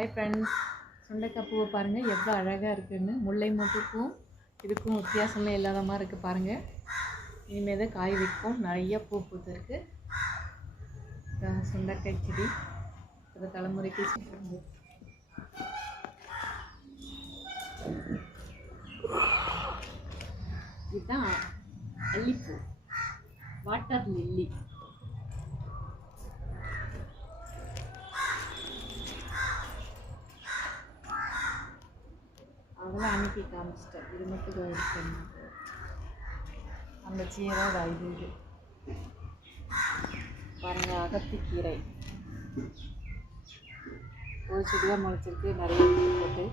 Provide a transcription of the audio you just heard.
Hi friends, சுண்டைக்காய் பூவை பாருங்கள் எவ்வளோ அழகாக இருக்குதுன்னு. முல்லை மொட்டுக்கும் இதுக்கும் வித்தியாசமே இல்லாத மாதிரி இருக்குது பாருங்கள். இனிமேல் தான் காய் வைக்கும். நிறைய பூ பூத்துருக்கு. சுண்டைக்காய் செடி இந்த தலைமுறைக்கு இதுதான் அல்லிப்பூ, வாட்டர் லில்லி. அதெல்லாம் அனுப்பி காமிச்சிட்டேன். இது மட்டும் இருக்கு. அந்த சீரை இது பாருங்கள், அகத்திக்கீரை ஒரு செடியாக முளைச்சிருக்கு. நிறைய போட்டு